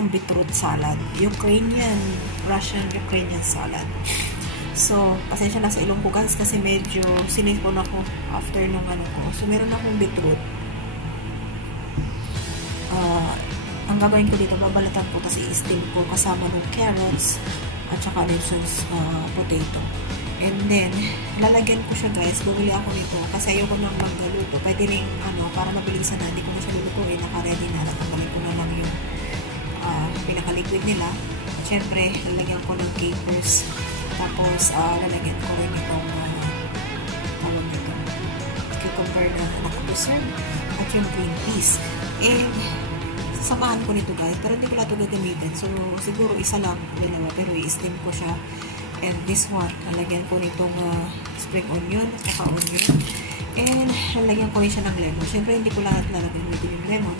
ng beetroot salad. Russian Ukrainian salad. So, pasensya na sa ilong ko guys kasi medyo sinipon ako after nung ano ko. So, meron akong beetroot. Ang gagawin ko dito, babalatan ko kasi i-steam ko kasama ng carrots at saka Nelson's potato. And then, lalagyan ko siya guys. Bumili ako nito kasi ayoko nang magluto. Pwede rin, para mabilisan na. Hindi ko na siya lulutuin. Naka-ready na. Natanggalin ko na lang yung pinaka-liquid nila. At syempre, lalagyan ko ng capers. Tapos, lalagyan ko rin itong cucumber na nakapreserve at yung green peas. And, sasamahan ko nito guys. Pero hindi ko na ito gagamitin. So, siguro isa lang. Pero i-steam ko siya. And this one, lalagyan ko nitong spring onion, saka onion. And lalagyan ko rin siya ng lemon. Siyempre, hindi ko lahat lalagyan dito yung lemon.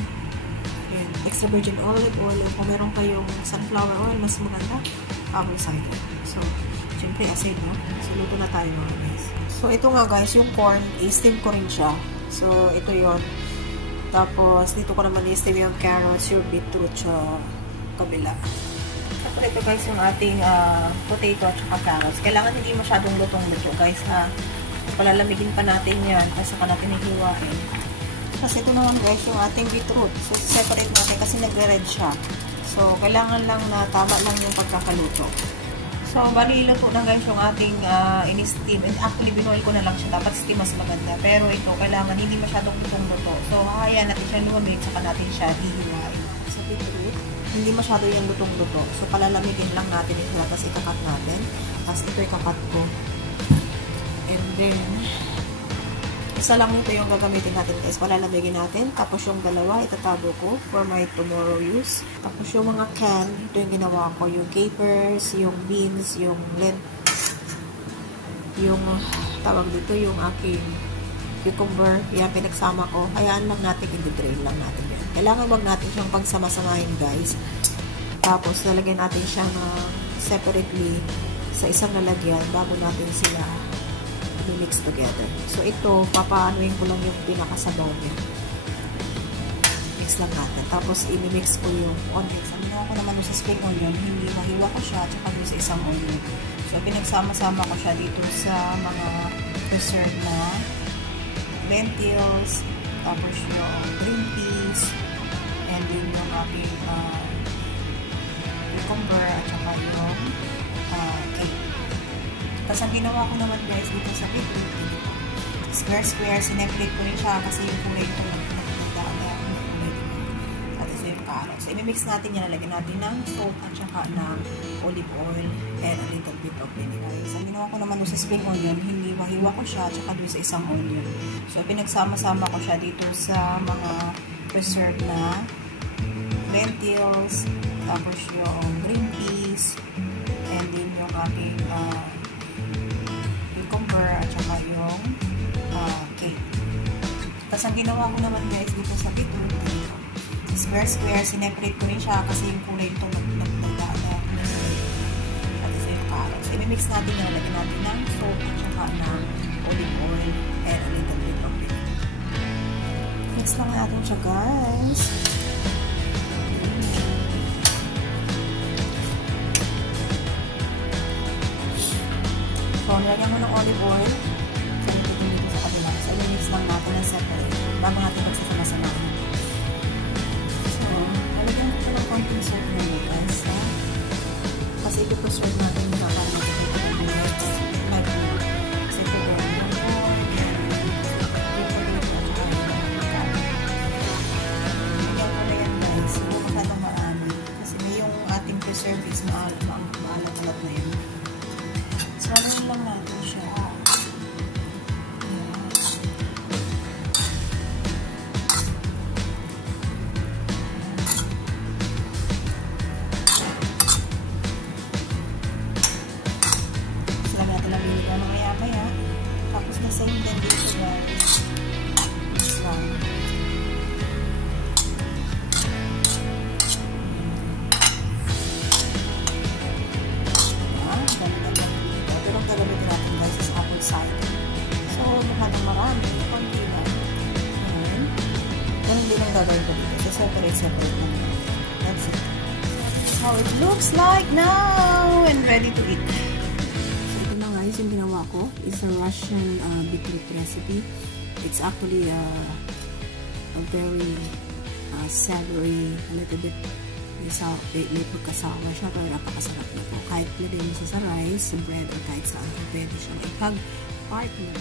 And extra virgin olive oil. Kung meron kayong sunflower oil, mas maganda. Apple cider. So, siyempre, asin, no? So, luto na tayo mga guys. So, ito nga guys, yung corn, i-steam ko rin siya. So, ito yon. Tapos, dito ko naman i-steam yung carrots, yung beetroot sa kabila. Tapos ito guys yung ating potato at saka carrots. Kailangan hindi masyadong lutong-luto guys ha. Palalamigin pa natin yan kasi saka natin hihiwain. Kasi ito naman guys yung ating beetroot. So separate natin kasi nagre-red siya. So kailangan lang na tama lang yung pagkakaluto. So bali luto na guys yung ating in-steam. And actually binoil ko na lang siya. Dapat steam mas maganda. Pero ito kailangan hindi masyadong lutong-luto. So hayaan natin siya lumamig saka natin siya hihiwain. Sa beetroot hindi masyado yung lutong-luto. So, palalamigin lang natin ito. Tapos, ikakat natin. Tapos, ito ikakat ko. And then, isa lang ito yung gagamitin natin guys. Palalamigin natin. Tapos, yung dalawa, itatago ko for my tomorrow use. Tapos, yung mga can, ito yung ginawa ko. Yung capers, yung beans, yung tawag dito, yung aking cucumber. Yan, pinagsama ko. Hayaan lang natin, i-drain lang natin yan. Kailangan wag natin siyang pagsama-samahin guys. Tapos lalagyan natin siya separately sa isang lalagyan bago natin sila i-mix together. So ito, papaanoin ko lang yung pinakasabaw niya. Mix lang natin. Tapos i-mix ko yung onions. Ano ko naman sa spring onion, hindi mahiwa ko siya tsaka doon sa isang onion. So pinagsama-sama ko siya dito sa mga preserved na lentils, tapos yung green peas, and then yung aking cucumber, at saka yung cake. Tapos ang ginawa ko naman guys dito sa beetroot, square, sineplate ko rin siya kasi yung kulay ito nagdaan yung kulay ito. At ito yung carrots. So, i-mix natin yan, nalagyan natin ng salt at saka ng olive oil and a little bit of vinegar. So, ang ginawa ko naman sa spring onion, hindi mahiwa ko siya at saka doon sa isang onion. So, pinagsama-sama ko siya dito sa mga preserved na lentils, tapos yung green peas, and then yung aking cucumber at saka yung cake. Tapos ang ginawa ko naman guys dito sa beetroot, square, sineparate ko rin siya kasi yung kulay ito nagdada. At ito yung carrots. So, i-mix natin na nalagyan natin ng salt at saka ng olive oil and a little bit of vinegar. Mix lang natin siya guys. So, nilagyan mo ng olive oil. So, dito sa kabila. So, i-mix lang natin na separate bago natin magsasama-samahin. So, nalagyan ko ito ng konting salt na guys. Kasi ito-preserve natin yung kakaroon natin ng minutes. Like, kasi ito yung oil, nilagyan ko na yan guys. Hindi masyadong marami. Kasi yung ating preserve is maalat-alat na yun. So, alayin lang natin siya. Sila natin lang dito na maya-maya. Tapos nasa yung din dito guys. This one. Gagamitin natin guys is apple cider. So, mukha ng marami. Konti lang. Ganun din ang gagawin ko dito. So, separate lang. That's it. So, how it looks like now and ready to eat. So ito na guys, yung ginawa ko is a Russian beetroot recipe. It's actually a very savory, a little bit may pagkasawa siya, pero napakasarap na po. Kahit pwede mo sa rice, sa bread, or kahit saan, pwede siya ipag-partner.